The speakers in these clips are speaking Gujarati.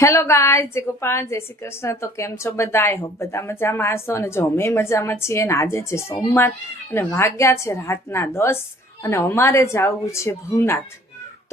હેલો ગાઈસ, જય ગોપાલ, જય શ્રી કૃષ્ણ। તો કેમ છો બધા? આઈ હોપ બધા મજામાં હશો અને જો અમે મજામાં છીએ ને આજે છે સોમવાર અને વાગ્યા છે રાતના 10 અને અમારે જવું છે ભવનાથ।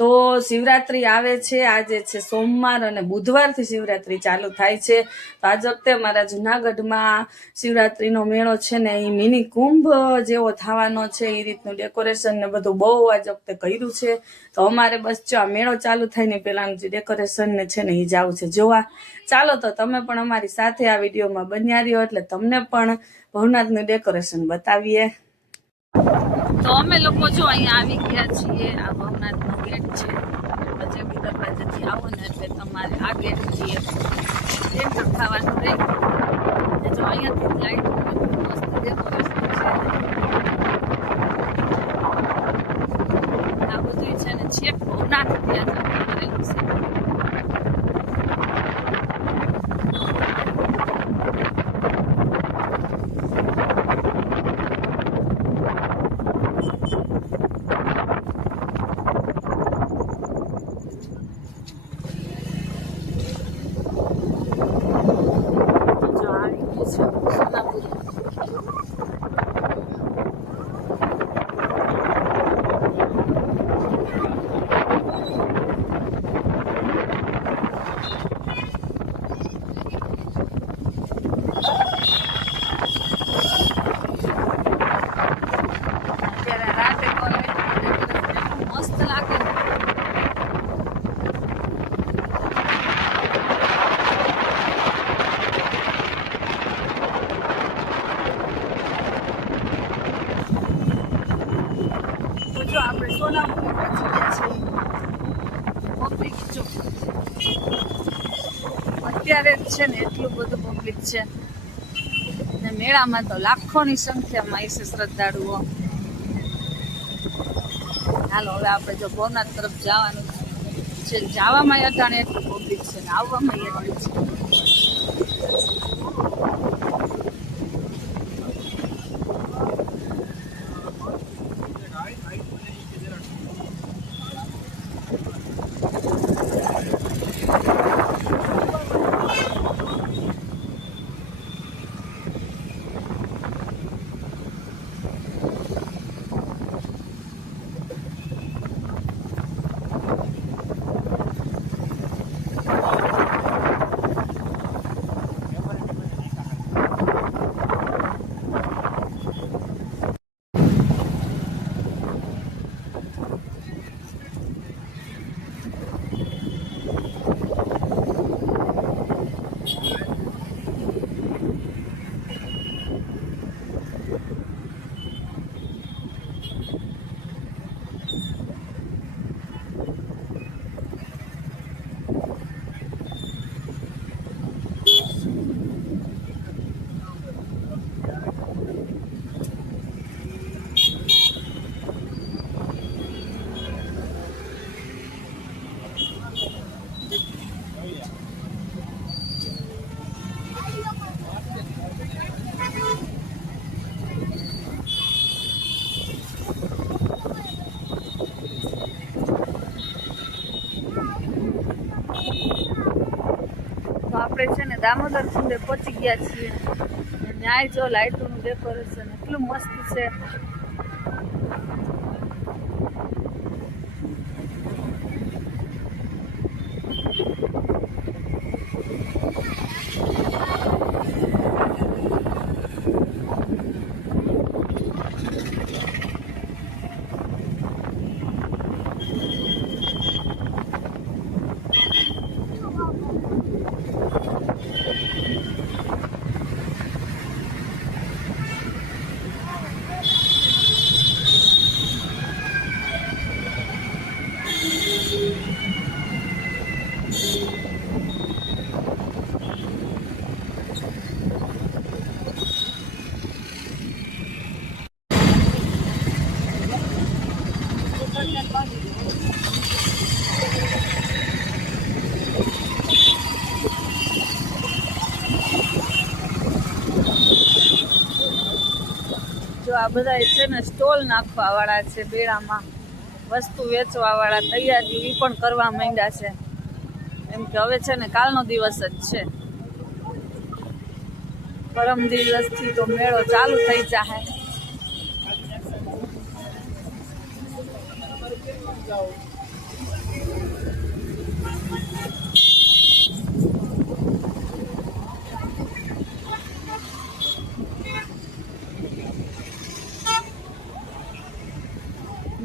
તો શિવરાત્રી આવે છે, આજે છે સોમવાર અને બુધવારથી શિવરાત્રી ચાલુ થાય છે। તો આજ વખતે અમારા જુનાગઢમાં શિવરાત્રીનો મેળો છે ને એ મિની કુંભ જેવો થવાનો છે, એ રીતનું ડેકોરેશન ને બધું બહુ આજ વખતે કર્યું છે। તો અમારે બસ જો આ મેળો ચાલુ થાય ને પેલાનું જે ડેકોરેશન ને છે ને એ જવું છે જોવા। ચાલો તો તમે પણ અમારી સાથે આ વિડીયોમાં બન્યા રહ્યો એટલે તમને પણ ભવનાથનું ડેકોરેશન બતાવીએ। તો અમે લોકો જો અહીંયા આવી ગયા છીએ, આ ભવનાથનો ગેટ છે। જે દરવાજાથી આવો ને એટલે તમારે આ ગેટથી એન્ટર થવાનું રહે। જો અહીંયાથી લાઈટ મસ્ત ડેકોરેશન છે, આ બધું છે ને છેક ભવનાથ ત્યાં કરેલું છે। અત્યારે છે ને એટલું બધું પબ્લિક છે ને મેળામાં તો લાખોની સંખ્યામાં છે શ્રદ્ધાળુઓ। હાલો હવે આપણે જો ભવનાથ તરફ જવાનું છે, જવામાં અટાણે એટલું પબ્લિક છે ને આવવામાં એટલું છે। આપણે છે ને દામોદર કુંડે પહોંચી ગયા છીએ। ન્યાય જો લાઇટોનું ડેકોરેશન એટલું મસ્ત છે। જો આ બધા છે ને સ્ટોલ નાખવા વાળા છે, બેડામાં વસ્તુ વેચવા વાળા તૈયારી એ પણ કરવા માંડ્યા છે। એમ કે હવે છે ને કાલનો દિવસ જ છે, પરમ દિવસથી તો મેળો ચાલુ થઈ જાય.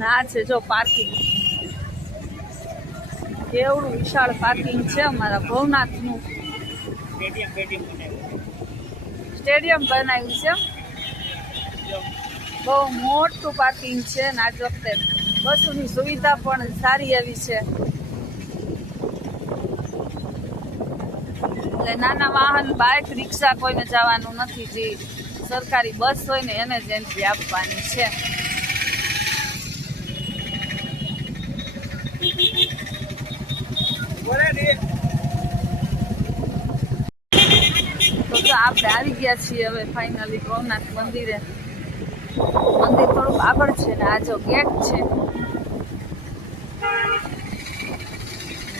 ના છે જો પાર્કિંગ, કેવડું વિશાળ પાર્કિંગ છે અમારા ભવનાથનું. સ્ટેડિયમ બનાવ્યું છે, બહુ મોટું પાર્કિંગ છે ને આજ વખતે બસોની સુવિધા પણ સારી એવી છે, એટલે નાના વાહન બાઇક રિક્ષા કોઈને જવાનું નથી, જે સરકારી બસ હોય ને એને જ એન્ટ્રી આપવાની છે. તો જો આપણે આવી ગયા છીએ હવે ફાઇનલી ભવનાથ મંદિરે. મંદિર થોડુંક આગળ છે ને આ જો ગેટ છે,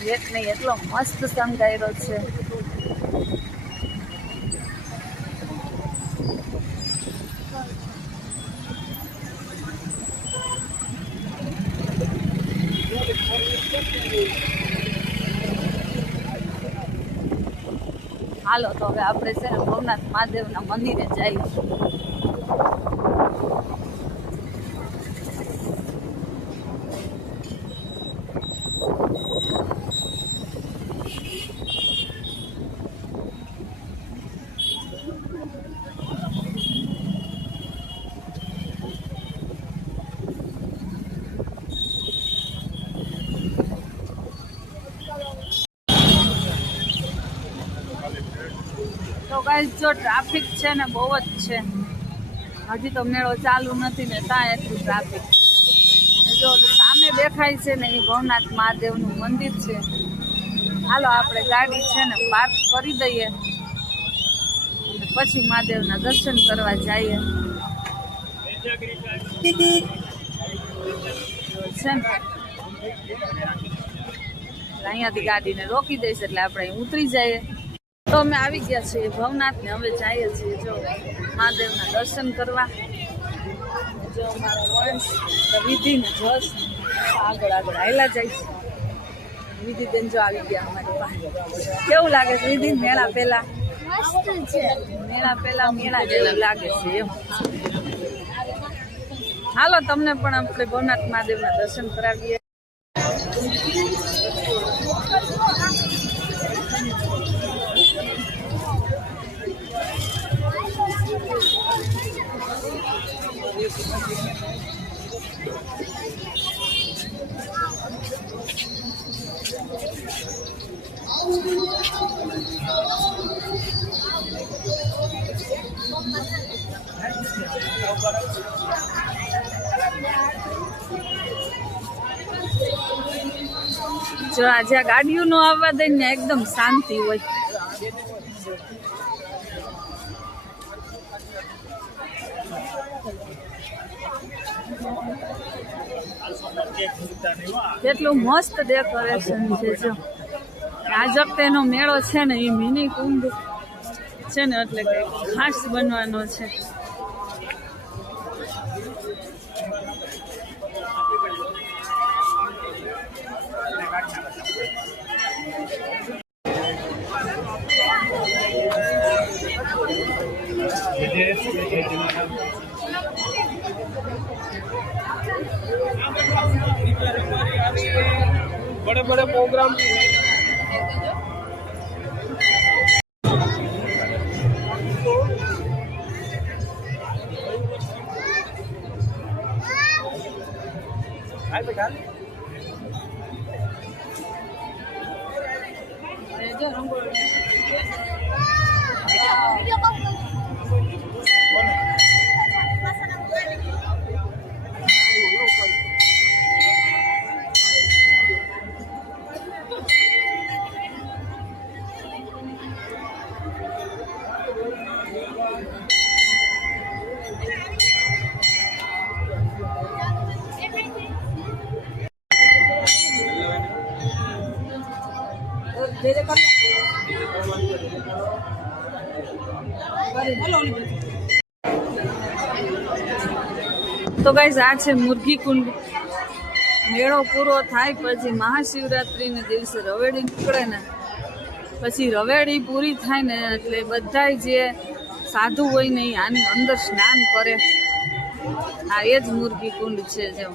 ગેટ નહીં એટલો મસ્ત શણગાર્યો છે. હાલો તો હવે આપણે છે ને ભવનાથ મહાદેવના મંદિરે જઈએ. તો ગાઈસ જો ટ્રાફિક છે ને બહુ જ છે, હજી તો મેળો ચાલુ નથી ને ત્યાં એટલું ટ્રાફિક. જો સામે દેખાય છે ને એ ભવનાથ મહાદેવનું મંદિર છે. હાલો આપણે ગાડી છે ને પાર્ક કરી દઈએ અને પછી મહાદેવના દર્શન કરવા જઈએ. છે ને અહીંયાથી ગાડીને રોકી દઈશ એટલે આપણે અહીં ઉતરી જઈએ. તો અમે આવી ગયા છીએ ભવનાથ ને હવે જઈએ છીએ જો મહાદેવના દર્શન કરવા. જો અમારો વંશ વિધિ ને જશ આગળ આગળ આવેલા જાય છે. વિધિ બેન જો આવી ગયા અમારી પાસે. કેવું લાગે છે વિધિ? મેળા પેલા મેળા પેલા મેળા જેવું લાગે છે એમ. હાલો તમને પણ આપણે ભવનાથ મહાદેવના દર્શન કરાવીએ. જો આજે આ ગાડીઓ નો આવવા દઈને એકદમ શાંતિ હોય. કેટલું મસ્ત ડેકોરેશન છે. જો આજ વખતે એનો મેળો છે ને એ મિની કુંભ છે ને એટલે કે ખાસ બનવાનો છે. बड़े बड़े प्रोग्राम તો ગાઈસ આ છે મુરઘી કુંડ. મેળો પૂરો થાય પછી મહાશિવરાત્રીને દિવસે રવેડી નીકળે ને, પછી રવેડી પૂરી થાય ને એટલે બધા જે સાધુ હોય ને એ આની અંદર સ્નાન કરે. આ એ જ મુરઘી કુંડ છે. જેમ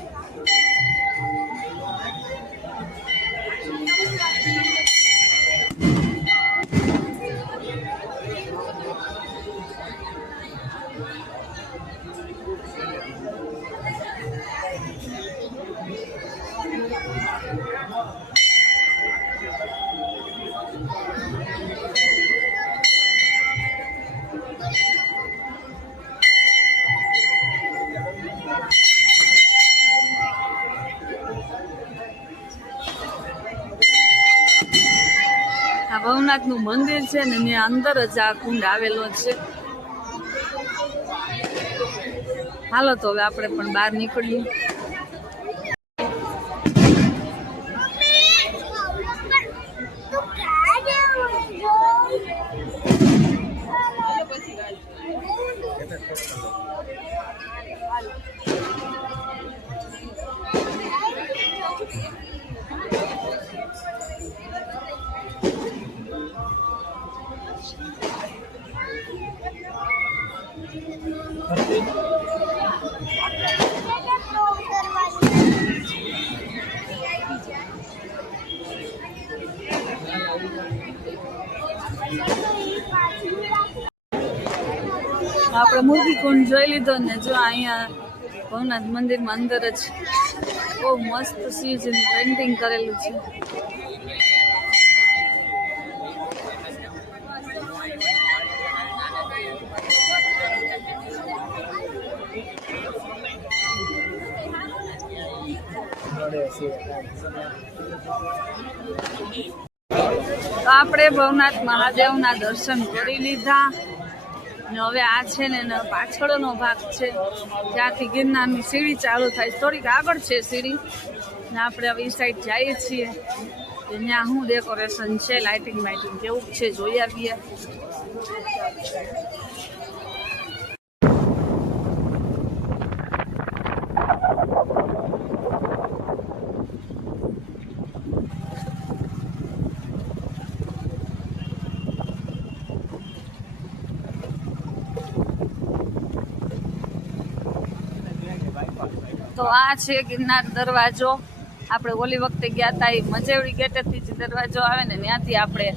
ભવનાથનું મંદિર છે ને એની અંદર જ આ કુંડ આવેલો છે. હાલો તો હવે આપણે પણ બહાર નીકળીએ. આપણે મુરઘી કુંડ જોઈ લીધો ને જો અહીંયા ભવનાથ મંદિરમાં અંદર જ બહુ મસ્ત શિવજીનું પેઇન્ટિંગ કરેલું છે. તો આપણે ભવનાથ મહાદેવના દર્શન કરી લીધા ને હવે આ છે ને પાછળનો ભાગ છે ત્યાંથી ગિરનારની સીડી ચાલુ થાય. થોડીક આગળ છે સીડી ને આપણે હવે એ સાઈડ જઈએ છીએ. ત્યાં શું ડેકોરેશન છે, લાઇટિંગ વાઇટિંગ કેવું છે જોઈ આવીએ. તો આ છે ગિરનાર દરવાજો. આપણે ઓલી વખતે ગયા હતા એ મજેવડી ગેટેથી જ દરવાજો આવે ને ત્યાંથી આપણે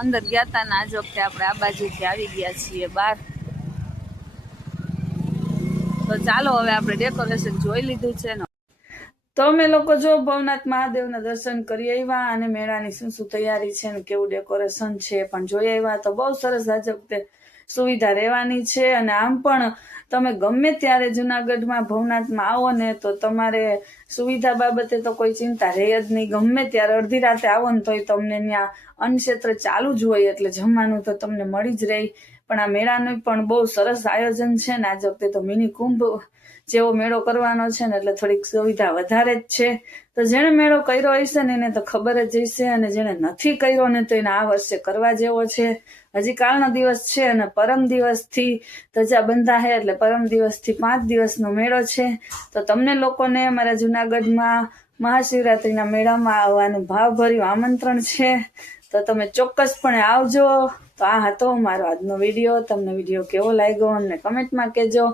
અંદર ગયા હતા ને આજ વખતે આપણે આ બાજુથી આવી ગયા છીએ બહાર. તો ચાલો હવે આપણે ડેકોરેશન જોઈ લીધું છે ને તો અમે લોકો જો ભવનાથ મહાદેવના દર્શન કરી આવ્યા અને મેળાની શું શું તૈયારી છે ને કેવું ડેકોરેશન છે પણ જોઈ આવ્યા. તો બહુ સરસ આજ વખતે સુવિધા રહેવાની છે. અને આમ પણ તમે ગમે ત્યારે જુનાગઢમાં ભવનાથમાં આવો ને તો તમારે સુવિધા બાબતે તો કોઈ ચિંતા રહે જ નહીં. ગમે ત્યારે અડધી રાતે આવો ને તોય તમને ત્યાં અન્નક્ષેત્ર ચાલુ જ હોય એટલે જમવાનું તો તમને મળી જ રહે. પણ આ મેળાનું પણ બહુ સરસ આયોજન છે ને આજ વખતે તો મિની કુંભ જેવો મેળો કરવાનો છે ને એટલે થોડીક સુવિધા વધારે જ છે. તો જેણે મેળો કર્યો હશે ને એને તો ખબર જ હશે અને જેણે નથી કર્યો ને તો એને આ વર્ષે કરવા જેવો છે. હજી કાલનો દિવસ છે અને પરમ દિવસથી ધજા બંધાશે એટલે પરમ દિવસથી 5 દિવસનો મેળો છે. તો તમને લોકોને અમારા જુનાગઢમાં મહાશિવરાત્રીના મેળામાં આવવાનું ભાવભર્યું આમંત્રણ છે. તો તમે ચોક્કસપણે આવજો. તો આ હતો મારો આજનો વિડીયો. તમને વિડીયો કેવો લાગ્યો અમને કમેન્ટમાં કહેજો.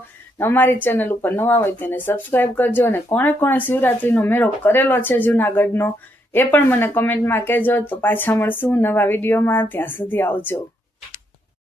અમારી ચેનલ ઉપર નવા હોય તેને સબસ્ક્રાઇબ કરજો અને કોણે કોણે શિવરાત્રીનો મેળો કરેલો છે જુનાગઢનો એ પણ મને કમેન્ટમાં કહેજો. તો પાછા મળશું નવા વિડીયોમાં. ત્યાં સુધી આવજો.